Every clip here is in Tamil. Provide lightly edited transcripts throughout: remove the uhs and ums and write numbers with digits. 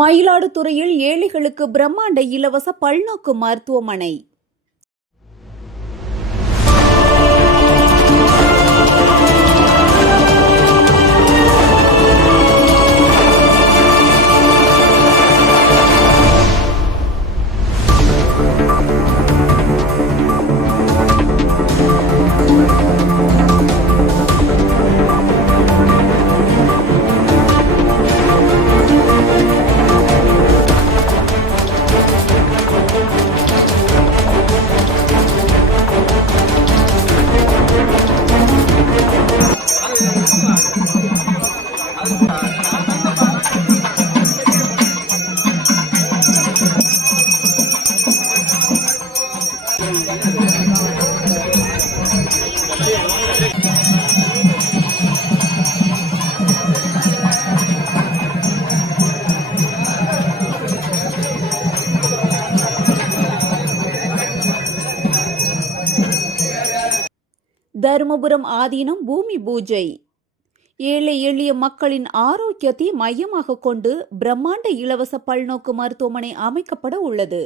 மயிலாடுதுறையில் ஏழைகளுக்கு பிரம்மாண்ட இலவச பல்நோக்கு மருத்துவமனை. தருமபுரம் ஆதீனம் பூமி பூஜை. ஏழை எளிய மக்களின் ஆரோக்கியத்தை மையமாக கொண்டு பிரம்மாண்ட இலவச பல்நோக்கு மருத்துவமனை அமைக்கப்பட உள்ளது.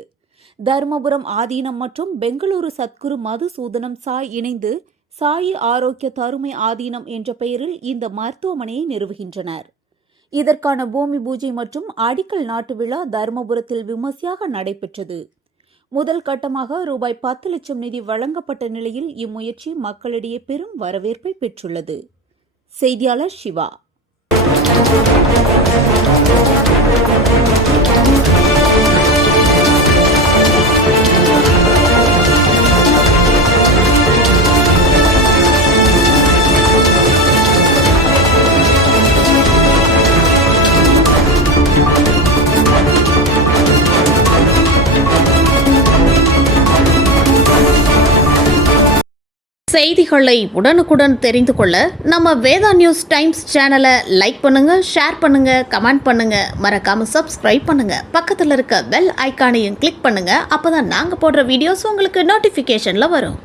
தருமபுரம் ஆதீனம் மற்றும் பெங்களூரு சத்குரு மதுசூதனம் சாய் இணைந்து சாயி ஆரோக்கிய தருமை ஆதீனம் என்ற பெயரில் இந்த மருத்துவமனையை நிறுவுகின்றனர். இதற்கான பூமி பூஜை மற்றும் அடிக்கல் நாட்டு விழா தருமபுரத்தில் விமர்சையாக நடைபெற்றது. முதல் கட்டமாக ரூபாய் 10 லட்சம் நிதி வழங்கப்பட்ட நிலையில் இம்முயற்சி மக்களிடையே பெரும் வரவேற்பை பெற்றுள்ளது. செய்தியாளர் சிவா. செய்திகளை உடனுக்குடன் தெரிந்து கொள்ள நம்ம வேதா நியூஸ் டைம்ஸ் சேனலை லைக் பண்ணுங்க, ஷேர் பண்ணுங்க, கமெண்ட் பண்ணுங்க, மறக்காம சப்ஸ்கிரைப் பண்ணுங்க. பக்கத்தில் இருக்க பெல் ஐகானையும் கிளிக் பண்ணுங்க. அப்பதான் நாங்க போடுற வீடியோஸ் உங்களுக்கு நோட்டிபிகேஷன்ல வரும்.